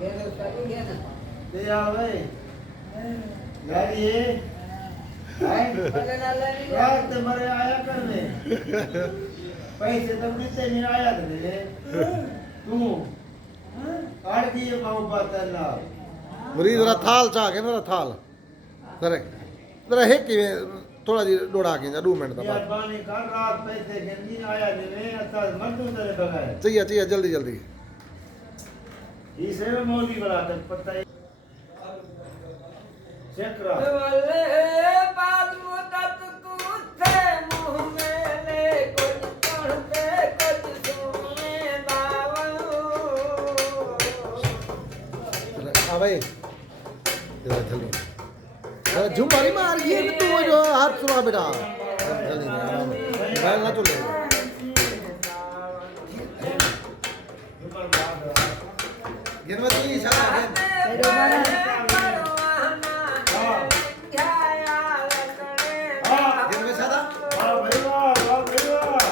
ले आओ भाई यार ये रात मरे आया कर में पैसे तब देते नहीं आया थे तू काट दिए पाँव पाता ना मरीज जरा थाल चाह के मेरा थाल जरा जरा है कि थोड़ा जी डोड़ा के 2 मिनट का यार पानी कर रात पैसे के नहीं आया ने अच्छा मर्दू तेरे बगाए चाहिए चाहिए जल्दी जल्दी इसे में मौली बना कर पता है चेक करा हाँ भाई जल्दी झुमारी मार ये तू जो हाथ सुना बेटा जल्दी बैल ना चले गिनवती इशारा है गिनवे सादा वाह भाई वाह भाई वाह